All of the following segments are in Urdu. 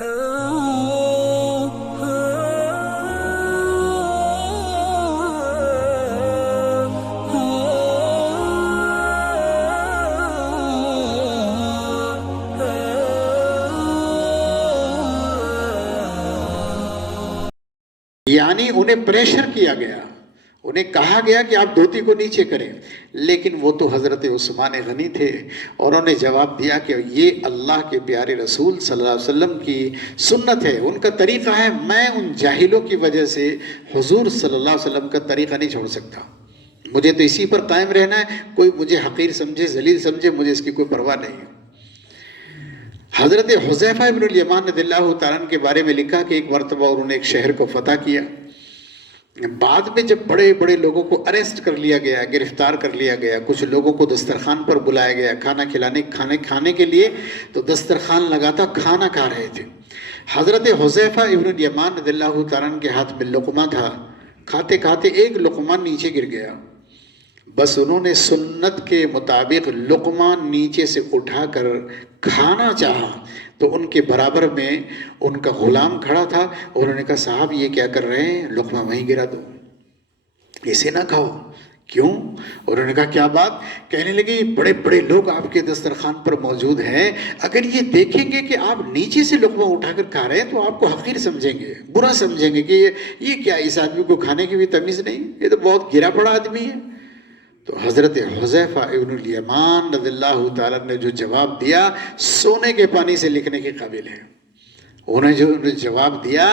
یعنی انہیں پریشر کیا گیا، انہیں کہا گیا کہ آپ دھوتی کو نیچے کریں، لیکن وہ تو حضرت عثمان غنی تھے اور انہوں نے جواب دیا کہ یہ اللہ کے پیارے رسول صلی اللہ علیہ وسلم کی سنت ہے، ان کا طریقہ ہے، میں ان جاہلوں کی وجہ سے حضور صلی اللہ علیہ وسلم کا طریقہ نہیں چھوڑ سکتا، مجھے تو اسی پر قائم رہنا ہے، کوئی مجھے حقیر سمجھے، ذلیل سمجھے، مجھے اس کی کوئی پرواہ نہیں ہے۔ حضرت حذیفہ ابن الیمان رضی اللہ تعالیٰ عنہ کے بارے میں لکھا کہ ایک مرتبہ انہوں نے ایک شہر کو فتح کیا، بعد میں جب بڑے بڑے لوگوں کو اریسٹ کر لیا گیا، گرفتار کر لیا گیا، کچھ لوگوں کو دسترخوان پر بلایا گیا کھانا کھانے کے لیے، تو دسترخوان لگا تھا، کھانا کھا رہے تھے۔ حضرت حذیفہ ابن الیمان رضی اللہ تعالیٰ عنہ کے ہاتھ میں لقمہ تھا، کھاتے کھاتے ایک لقمہ نیچے گر گیا، بس انہوں نے سنت کے مطابق لقمہ نیچے سے اٹھا کر کھانا چاہا تو ان کے برابر میں ان کا غلام کھڑا تھا، اور انہوں نے کہا صاحب یہ کیا کر رہے ہیں، لقمہ وہیں گرا دو، اسے نہ کھاؤ، کیوں؟ اور انہوں نے کہا کیا بات؟ کہنے لگے بڑے بڑے لوگ آپ کے دسترخوان پر موجود ہیں، اگر یہ دیکھیں گے کہ آپ نیچے سے لقمہ اٹھا کر کھا رہے ہیں تو آپ کو حقیر سمجھیں گے، برا سمجھیں گے کہ یہ کیا، اس آدمی کو کھانے کی بھی تمیز نہیں، یہ تو بہت گرا پڑا آدمی ہے۔ تو حضرت حذیفہ ابن الیمان رضی اللہ تعالیٰ نے جو جواب دیا سونے کے پانی سے لکھنے کے قابل ہے، انہیں جو جواب دیا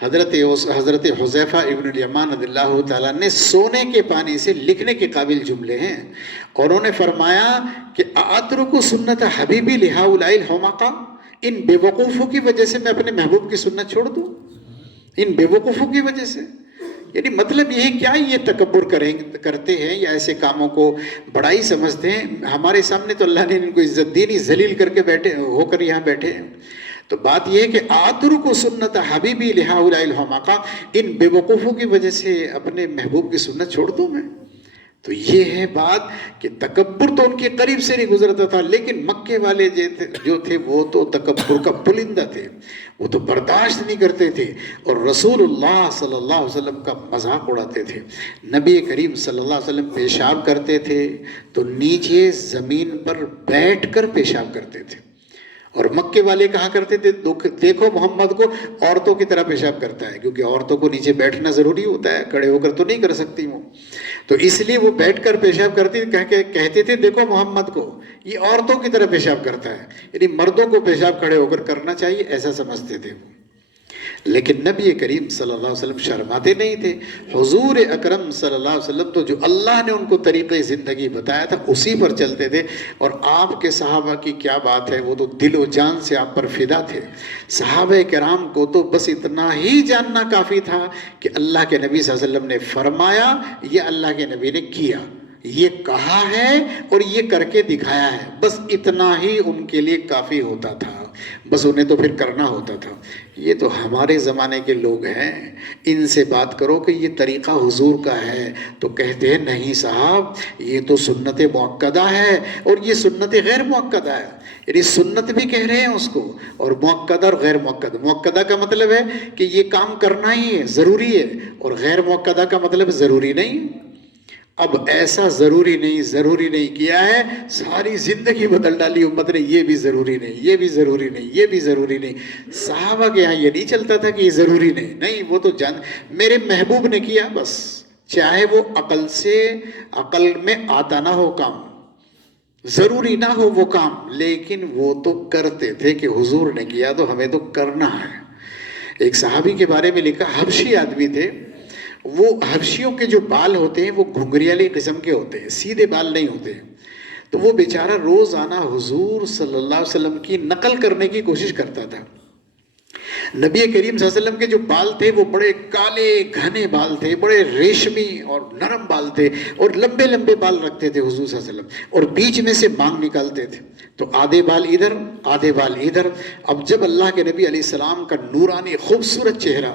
حضرت حذیفہ ابن الیمان رضی اللہ تعالیٰ نے سونے کے پانی سے لکھنے کے قابل جملے ہیں، اور انہوں نے فرمایا کہ اترک سنت حبیبی لہؤلاء الحمقاء، ان بے وقوفوں کی وجہ سے میں اپنے محبوب کی سنت چھوڑ دوں، ان بے وقوفوں کی وجہ سے، یعنی مطلب یہ کیا یہ تکبر کرتے ہیں یا ایسے کاموں کو بڑائی سمجھتے ہیں؟ ہمارے سامنے تو اللہ نے ان کو عزت دی نہیں، ذلیل کر کے بیٹھے ہو کر یہاں بیٹھے ہیں۔ تو بات یہ ہے کہ اترک سنت حبیبی لہؤلاء الحمقاء، ان بے وقوفوں کی وجہ سے اپنے محبوب کی سنت چھوڑ دوں میں؟ تو یہ ہے بات کہ تکبر تو ان کے قریب سے نہیں گزرتا تھا، لیکن مکے والے جو تھے وہ تو تکبر کا پلندہ تھے، وہ تو برداشت نہیں کرتے تھے، اور رسول اللہ صلی اللہ علیہ وسلم کا مذاق اڑاتے تھے۔ نبی کریم صلی اللہ علیہ وسلم پیشاب کرتے تھے تو نیچے زمین پر بیٹھ کر پیشاب کرتے تھے، اور مکے والے کہا کرتے تھے دیکھو محمد کو عورتوں کی طرح پیشاب کرتا ہے، کیونکہ عورتوں کو نیچے بیٹھنا ضروری ہوتا ہے، کھڑے ہو کر تو نہیں کر سکتی وہ، تو اس لیے وہ بیٹھ کر پیشاب کرتی کہتے تھے دیکھو محمد کو یہ عورتوں کی طرح پیشاب کرتا ہے، یعنی مردوں کو پیشاب کھڑے ہو کر کرنا چاہیے، ایسا سمجھتے تھے وہ۔ لیکن نبی کریم صلی اللہ علیہ وسلم شرماتے نہیں تھے، حضور اکرم صلی اللہ علیہ وسلم تو جو اللہ نے ان کو طریقہ زندگی بتایا تھا اسی پر چلتے تھے، اور آپ کے صحابہ کی کیا بات ہے، وہ تو دل و جان سے آپ پر فدا تھے۔ صحابہ کرام کو تو بس اتنا ہی جاننا کافی تھا کہ اللہ کے نبی صلی اللہ علیہ وسلم نے فرمایا، یہ اللہ کے نبی نے کیا، یہ کہا ہے اور یہ کر کے دکھایا ہے، بس اتنا ہی ان کے لیے کافی ہوتا تھا، بس انہیں تو پھر کرنا ہوتا تھا۔ یہ تو ہمارے زمانے کے لوگ ہیں، ان سے بات کرو کہ یہ طریقہ حضور کا ہے تو کہتے ہیں نہیں صاحب یہ تو سنت مؤکدہ ہے، اور یہ سنت غیر مؤکدہ ہے، یعنی سنت بھی کہہ رہے ہیں اس کو، اور مؤکدہ اور غیر مؤکدہ۔ مؤکدہ کا مطلب ہے کہ یہ کام کرنا ہی ہے، ضروری ہے، اور غیر مؤکدہ کا مطلب ضروری نہیں۔ اب ایسا ضروری نہیں کیا ہے، ساری زندگی بدل ڈالی امت نے، یہ بھی ضروری نہیں، یہ بھی ضروری نہیں، یہ بھی ضروری نہیں۔ صحابہ کے یہاں یہ نہیں چلتا تھا کہ یہ ضروری نہیں، وہ تو میرے محبوب نے کیا بس، چاہے وہ عقل میں آتا نہ ہو کام، ضروری نہ ہو وہ کام، لیکن وہ تو کرتے تھے کہ حضور نے کیا تو ہمیں تو کرنا ہے۔ ایک صحابی کے بارے میں لکھا، حبشی آدمی تھے، وہ حبشیوں کے جو بال ہوتے ہیں وہ گھنگریالی قسم کے ہوتے ہیں، سیدھے بال نہیں ہوتے، تو وہ بیچارہ روزانہ حضور صلی اللہ علیہ وسلم کی نقل کرنے کی کوشش کرتا تھا۔ نبی کریم صلی اللہ علیہ وسلم کے جو بال تھے وہ بڑے کالے گھنے بال تھے، بڑے ریشمی اور نرم بال تھے، اور لمبے لمبے بال رکھتے تھے حضور صلی اللہ علیہ وسلم، اور بیچ میں سے مانگ نکالتے تھے، تو آدھے بال ادھر آدھے بال ادھر۔ اب جب اللہ کے نبی علیہ السلام کا نورانی خوبصورت چہرہ،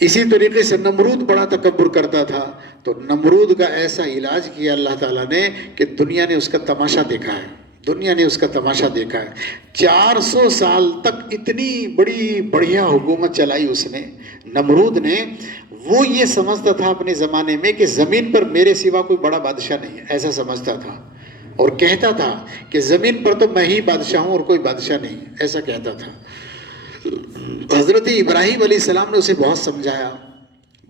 اسی طریقے سے نمرود بڑا تکبر کرتا تھا، تو نمرود کا ایسا علاج کیا اللہ تعالیٰ نے کہ دنیا نے اس کا تماشا دیکھا ہے، دنیا نے اس کا تماشا دیکھا ہے۔ 400 سال تک اتنی بڑی بڑھیا حکومت چلائی اس نے، نمرود نے۔ وہ یہ سمجھتا تھا اپنے زمانے میں کہ زمین پر میرے سوا کوئی بڑا بادشاہ نہیں ہے، ایسا سمجھتا تھا، اور کہتا تھا کہ زمین پر تو میں ہی بادشاہ ہوں اور کوئی بادشاہ نہیں، ایسا کہتا تھا۔ حضرت ابراہیم علیہ السلام نے اسے بہت سمجھایا،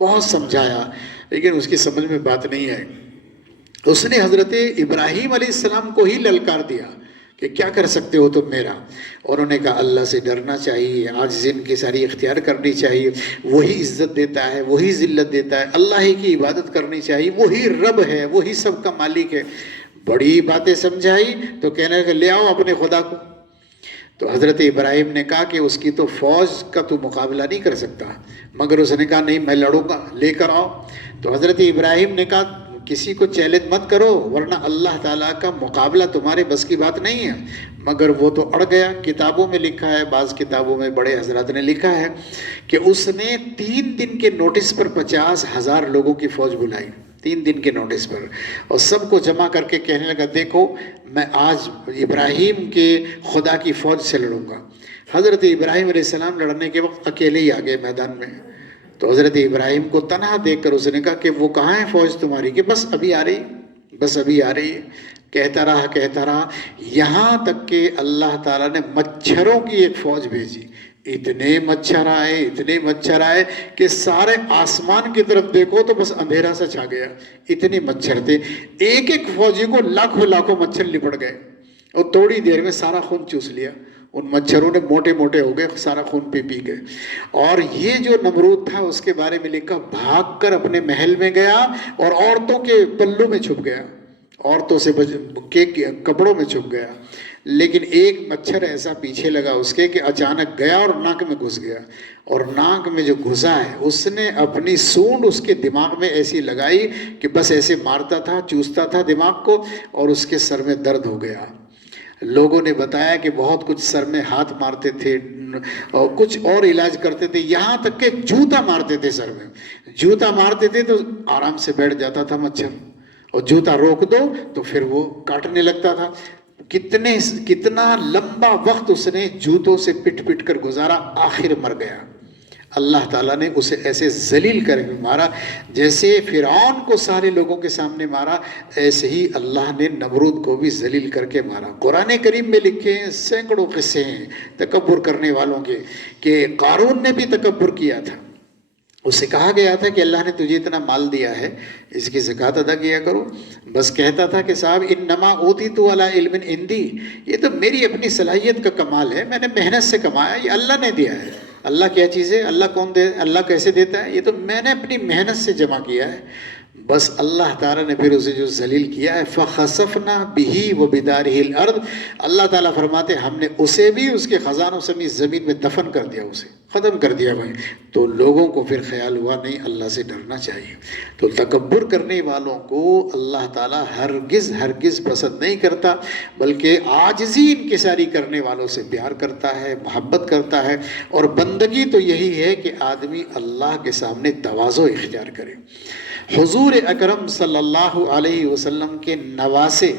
بہت سمجھایا، لیکن اس کی سمجھ میں بات نہیں آئی۔ اس نے حضرت ابراہیم علیہ السلام کو ہی للکار دیا کہ کیا کر سکتے ہو تم میرا؟ اور انہوں نے کہا اللہ سے ڈرنا چاہیے، عاجزی کی ساری اختیار کرنی چاہیے، وہی عزت دیتا ہے، وہی ذلت دیتا ہے، اللہ ہی کی عبادت کرنی چاہیے، وہی رب ہے، وہی سب کا مالک ہے۔ بڑی باتیں سمجھائی تو کہنے لگا لے آؤ اپنے خدا کو۔ تو حضرت ابراہیم نے کہا کہ اس کی تو فوج کا تو مقابلہ نہیں کر سکتا، مگر اس نے کہا نہیں میں لڑوں گا، لے کر آؤ۔ تو حضرت ابراہیم نے کہا کسی کو چیلنج مت کرو ورنہ اللہ تعالیٰ کا مقابلہ تمہارے بس کی بات نہیں ہے، مگر وہ تو اڑ گیا۔ کتابوں میں لکھا ہے، بعض کتابوں میں بڑے حضرات نے لکھا ہے کہ اس نے 3 دن کے نوٹس پر 50,000 لوگوں کی فوج بلائی، 3 دن کے نوٹس پر، اور سب کو جمع کر کے کہنے لگا دیکھو میں آج ابراہیم کے خدا کی فوج سے لڑوں گا۔ حضرت ابراہیم علیہ السلام لڑنے کے وقت اکیلے ہی آگئے میدان میں۔ تو حضرت ابراہیم کو تنہا دیکھ کر اس نے کہا کہ وہ کہاں ہے فوج تمہاری؟ کہ بس ابھی آ رہی، بس ابھی آ رہی ہے۔ کہتا رہا یہاں تک کہ اللہ تعالیٰ نے مچھروں کی ایک فوج بھیجی۔ اتنے مچھر آئے کہ سارے آسمان کی طرف دیکھو تو بس اندھیرا سا چھا گیا، اتنے مچھر تھے۔ ایک ایک فوجی کو لاکھوں مچھر لپٹ گئے اور تھوڑی دیر میں سارا خون چوس لیا۔ ان مچھروں نے موٹے ہو گئے، سارا خون پی گئے۔ اور یہ جو نمرود تھا اس کے بارے میں لکھا بھاگ کر اپنے محل میں گیا اور عورتوں کے پلوں میں چھپ گیا، عورتوں سے کے کپڑوں میں چھپ گیا، لیکن ایک مچھر ایسا پیچھے لگا اس کے کہ اچانک گیا اور ناک میں گھس گیا، اور ناک میں جو گھسا ہے اس نے اپنی سونڈ اس کے دماغ میں ایسی لگائی کہ بس ایسے مارتا تھا، چوستا تھا دماغ کو، اور اس کے سر میں درد ہو گیا۔ لوگوں نے بتایا کہ بہت کچھ سر میں ہاتھ مارتے تھے اور کچھ اور علاج کرتے تھے، یہاں تک کہ جوتا مارتے تھے، سر میں جوتا مارتے تھے تو آرام سے بیٹھ جاتا تھا مچھر، اور جوتا روک دو تو پھر وہ کاٹنے لگتا تھا۔ کتنا لمبا وقت اس نے جوتوں سے پٹ کر گزارا، آخر مر گیا۔ اللہ تعالیٰ نے اسے ایسے ذلیل کر کے مارا جیسے فرعون کو سارے لوگوں کے سامنے مارا، ایسے ہی اللہ نے نمرود کو بھی ذلیل کر کے مارا۔ قرآن کریم میں لکھے ہیں سینکڑوں قصے ہیں تکبر کرنے والوں کے، کہ قارون نے بھی تکبر کیا تھا۔ اسے کہا گیا تھا کہ اللہ نے تجھے اتنا مال دیا ہے، اس کی زکوٰۃ ادا کیا کرو، بس کہتا تھا کہ صاحب انما اوتیت علی علم عندی، یہ تو میری اپنی صلاحیت کا کمال ہے، میں نے محنت سے کمایا، یہ اللہ نے دیا ہے۔ اللہ کیا چیز ہے؟ اللہ کون دے؟ اللہ کیسے دیتا ہے؟ یہ تو میں نے اپنی محنت سے جمع کیا ہے۔ بس اللہ تعالیٰ نے پھر اسے جو ذلیل کیا ہے فَخَسَفْنَا بِهِ وَبِدَارِهِ الْأَرْضِ، اللہ تعالیٰ فرماتے ہیں ہم نے اسے بھی اس کے خزانوں سمیت زمین میں دفن کر دیا، اسے ختم کر دیا بھائی۔ تو لوگوں کو پھر خیال ہوا نہیں اللہ سے ڈرنا چاہیے۔ تو تکبر کرنے والوں کو اللہ تعالیٰ ہرگز پسند نہیں کرتا، بلکہ عاجزی انکساری کرنے والوں سے پیار کرتا ہے، محبت کرتا ہے۔ اور بندگی تو یہی ہے کہ آدمی اللہ کے سامنے تواضع اختیار کرے۔ حضور اکرم صلی اللہ علیہ وسلم کے نواسے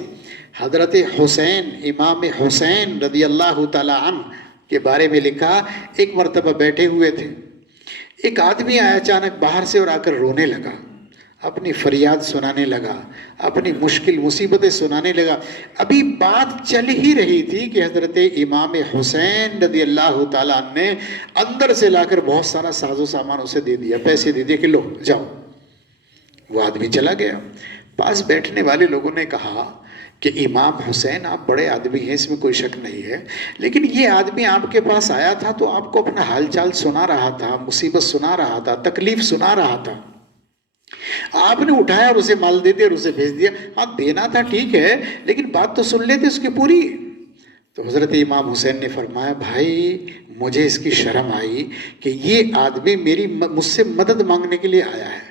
حضرت حسین، امام حسین رضی اللہ تعالی عنہ کے بارے میں لکھا، ایک مرتبہ بیٹھے ہوئے تھے، ایک آدمی آیا اچانک باہر سے اور آ کر رونے لگا، اپنی فریاد سنانے لگا، اپنی مشکل مصیبتیں سنانے لگا۔ ابھی بات چل ہی رہی تھی کہ حضرت امام حسین رضی اللہ تعالیٰ عنہ نے اندر سے لا کر بہت سارا ساز و سامان اسے دے دیا، پیسے دے دیے کہ لو جاؤ۔ وہ آدمی چلا گیا۔ پاس بیٹھنے والے لوگوں نے کہا کہ امام حسین آپ بڑے آدمی ہیں، اس میں کوئی شک نہیں ہے، لیکن یہ آدمی آپ کے پاس آیا تھا تو آپ کو اپنا حال چال سنا رہا تھا، مصیبت سنا رہا تھا، تکلیف سنا رہا تھا، آپ نے اٹھایا اور اسے مال دے دیا اور اسے بھیج دیا۔ ہاں دینا تھا ٹھیک ہے، لیکن بات تو سن لیتے اس کی پوری۔ تو حضرت امام حسین نے فرمایا بھائی مجھے اس کی شرم آئی کہ یہ آدمی مجھ سے مدد مانگنے کے لیے آیا ہے،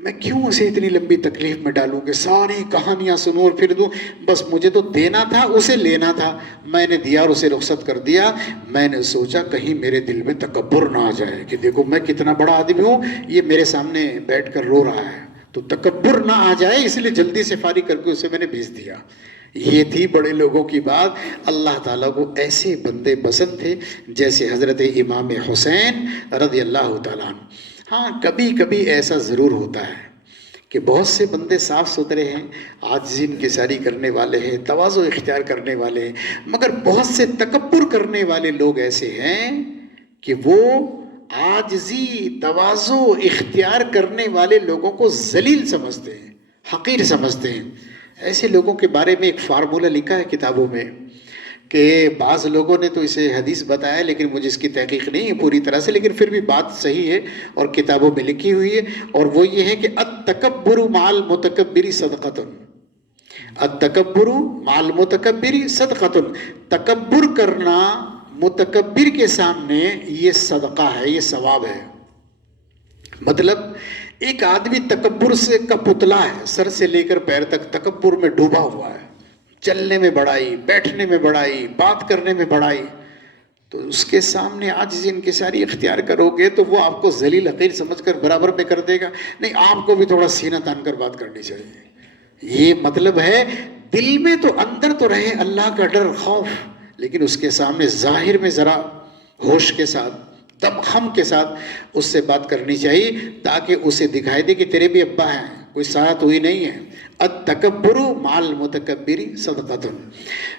میں کیوں اسے اتنی لمبی تکلیف میں ڈالوں کہ ساری کہانیاں سنوں اور پھر دوں؟ بس مجھے تو دینا تھا، اسے لینا تھا، میں نے دیا اور اسے رخصت کر دیا۔ میں نے سوچا کہیں میرے دل میں تکبر نہ آ جائے کہ دیکھو میں کتنا بڑا آدمی ہوں، یہ میرے سامنے بیٹھ کر رو رہا ہے، تو تکبر نہ آ جائے، اس لیے جلدی سے فارغ کر کے اسے میں نے بھیج دیا۔ یہ تھی بڑے لوگوں کی بات۔ اللہ تعالیٰ کو ایسے بندے پسند تھے جیسے حضرت امام حسین رضی اللہ تعالیٰ عنہ۔ ہاں کبھی کبھی ایسا ضرور ہوتا ہے کہ بہت سے بندے صاف ستھرے ہیں، عاجزی انکساری کرنے والے ہیں، تواضع اختیار کرنے والے ہیں، مگر بہت سے تکبر کرنے والے لوگ ایسے ہیں کہ وہ عاجزی تواضع اختیار کرنے والے لوگوں کو ذلیل سمجھتے ہیں، حقیر سمجھتے ہیں۔ ایسے لوگوں کے بارے میں ایک فارمولہ لکھا ہے کتابوں میں کہ بعض لوگوں نے تو اسے حدیث بتایا، لیکن مجھے اس کی تحقیق نہیں ہے پوری طرح سے، لیکن پھر بھی بات صحیح ہے اور کتابوں میں لکھی ہوئی ہے، اور وہ یہ ہے کہ التکبر مع المتکبر صدقۃ۔ التکبر مع المتکبر صدقۃ، تکبر کرنا متکبر کے سامنے یہ صدقہ ہے، یہ ثواب ہے۔ مطلب ایک آدمی تکبر سے کا پتلا ہے، سر سے لے کر پیر تک تکبر میں ڈوبا ہوا ہے، چلنے میں بڑائی، بیٹھنے میں بڑائی، بات کرنے میں بڑائی، تو اس کے سامنے عاجزی انکساری اختیار کرو گے تو وہ آپ کو ذلیل حقیر سمجھ کر برابر میں کر دے گا۔ نہیں، آپ کو بھی تھوڑا سینہ تان کر بات کرنی چاہیے۔ یہ مطلب ہے دل میں تو اندر تو رہے اللہ کا ڈر خوف، لیکن اس کے سامنے ظاہر میں ذرا ہوش کے ساتھ دم خم کے ساتھ اس سے بات کرنی چاہیے، تاکہ اسے دکھائی دے کہ تیرے بھی ابا ہیں، کوئی ساتھ ہوئی نہیں ہے۔ التکبر مع المتکبر صدقۃ۔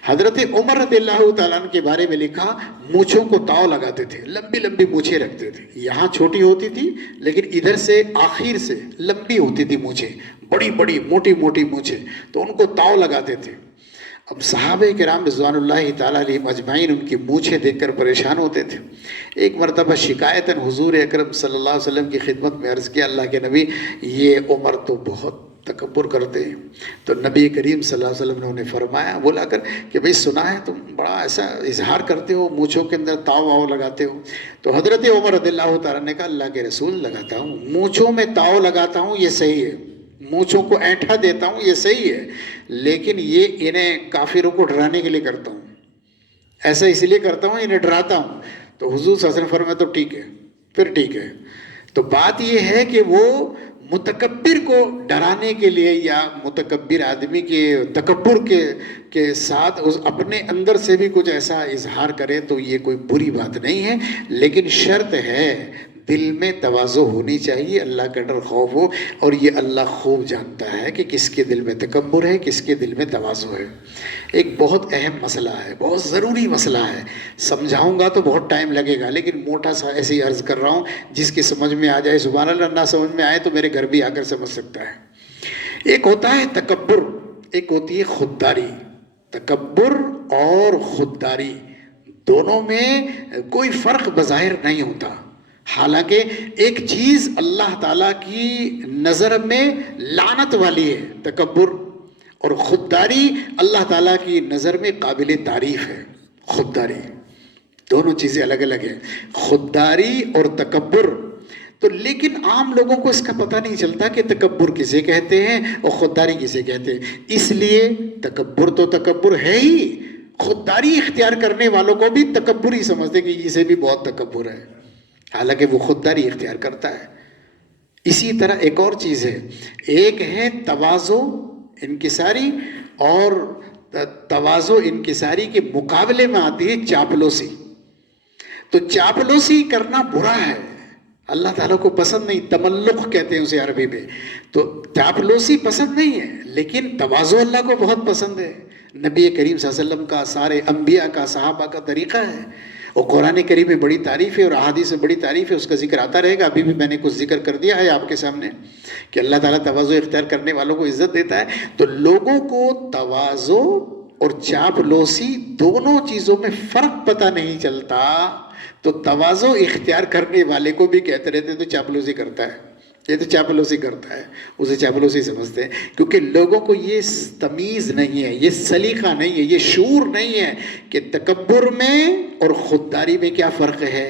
حضرت عمر رضی اللہ تعالیٰ عنہ کے بارے میں لکھا، مونچھوں کو تاؤ لگاتے تھے، لمبی لمبی مونچھیں رکھتے تھے، یہاں چھوٹی ہوتی تھی لیکن ادھر سے آخر سے لمبی ہوتی تھی مونچھیں، بڑی بڑی موٹی موٹی مونچھیں، تو ان کو تاؤ لگاتے تھے۔ اب صحابہ کرام رضوان اللہ تعالیٰ علیہم اجمعین ان کی مونچھیں دیکھ کر پریشان ہوتے تھے۔ ایک مرتبہ شکایتاً حضور اکرم صلی اللہ علیہ وسلم کی خدمت میں عرض کیا، اللہ کے نبی یہ عمر تو بہت تکبر کرتے ہیں۔ تو نبی کریم صلی اللہ علیہ وسلم نے انہیں فرمایا بولا کر کہ بھئی سنا ہے تم بڑا ایسا اظہار کرتے ہو، مونچھوں کے اندر تاؤ واؤ لگاتے ہو۔ تو حضرت عمر رضی اللہ تعالیٰ نے کہا، اللہ کے رسول لگاتا ہوں، مونچھوں میں تاؤ لگاتا ہوں یہ صحیح ہے، مونچھوں کو اینٹھا دیتا ہوں یہ صحیح ہے، لیکن یہ انہیں کافروں کو ڈرانے کے لیے کرتا ہوں، ایسا اس لیے کرتا ہوں انہیں ڈراتا ہوں۔ تو حضور صلی اللہ علیہ وسلم فرمایا تو ٹھیک ہے، پھر ٹھیک ہے۔ تو بات یہ ہے کہ وہ متکبر کو ڈرانے کے لیے یا متکبر آدمی کے تکبر کے ساتھ اپنے اندر سے بھی کچھ ایسا اظہار کرے تو یہ کوئی بری بات نہیں ہے، لیکن شرط ہے دل میں تواضع ہونی چاہیے، اللہ کا ڈر خوف ہو، اور یہ اللہ خوب جانتا ہے کہ کس کے دل میں تکبر ہے، کس کے دل میں تواضع ہے۔ ایک بہت اہم مسئلہ ہے، بہت ضروری مسئلہ ہے، سمجھاؤں گا تو بہت ٹائم لگے گا، لیکن موٹا سا ایسے ہی عرض کر رہا ہوں، جس کی سمجھ میں آ جائے سبحان اللہ، نہ سمجھ میں آئے تو میرے گھر بھی آ کر سمجھ سکتا ہے۔ ایک ہوتا ہے تکبر، ایک ہوتی ہے خودداری۔ تکبر اور خودداری دونوں میں کوئی فرق بظاہر نہیں ہوتا، حالانکہ ایک چیز اللہ تعالیٰ کی نظر میں لعنت والی ہے تکبر، اور خودداری اللہ تعالیٰ کی نظر میں قابل تعریف ہے۔ خودداری دونوں چیزیں الگ الگ ہیں، خودداری اور تکبر۔ تو لیکن عام لوگوں کو اس کا پتہ نہیں چلتا کہ تکبر کسے کہتے ہیں اور خودداری کسے کہتے ہیں، اس لیے تکبر تو تکبر ہے ہی، خودداری اختیار کرنے والوں کو بھی تکبر ہی سمجھتے کہ اسے بھی بہت تکبر ہے، حالانکہ وہ خودداری اختیار کرتا ہے۔ اسی طرح ایک اور چیز ہے، ایک ہے تواضع انکساری، اور تواضع انکساری کے مقابلے میں آتی ہے چاپلوسی۔ تو چاپلوسی کرنا برا ہے، اللہ تعالیٰ کو پسند نہیں، تملق کہتے ہیں اسے عربی میں۔ تو چاپلوسی پسند نہیں ہے، لیکن تواضع اللہ کو بہت پسند ہے۔ نبی کریم صلی اللہ علیہ وسلم کا، سارے انبیاء کا، صحابہ کا طریقہ ہے، اور قرآن کریم میں بڑی تعریف ہے اور احادیث میں بڑی تعریف ہے، اس کا ذکر آتا رہے گا۔ ابھی بھی میں نے کچھ ذکر کر دیا ہے آپ کے سامنے کہ اللہ تعالیٰ تواضع اختیار کرنے والوں کو عزت دیتا ہے۔ تو لوگوں کو تواضع اور چاپلوسی دونوں چیزوں میں فرق پتہ نہیں چلتا، تو تواضع اختیار کرنے والے کو بھی کہتے رہتے تو چاپلوسی کرتا ہے، یہ تو چاپلوسی کرتا ہے، اسے چاپلوسی سمجھتے ہیں، کیونکہ لوگوں کو یہ تمیز نہیں ہے، یہ سلیقہ نہیں ہے، یہ شعور نہیں ہے کہ تکبر میں اور خودداری میں کیا فرق ہے،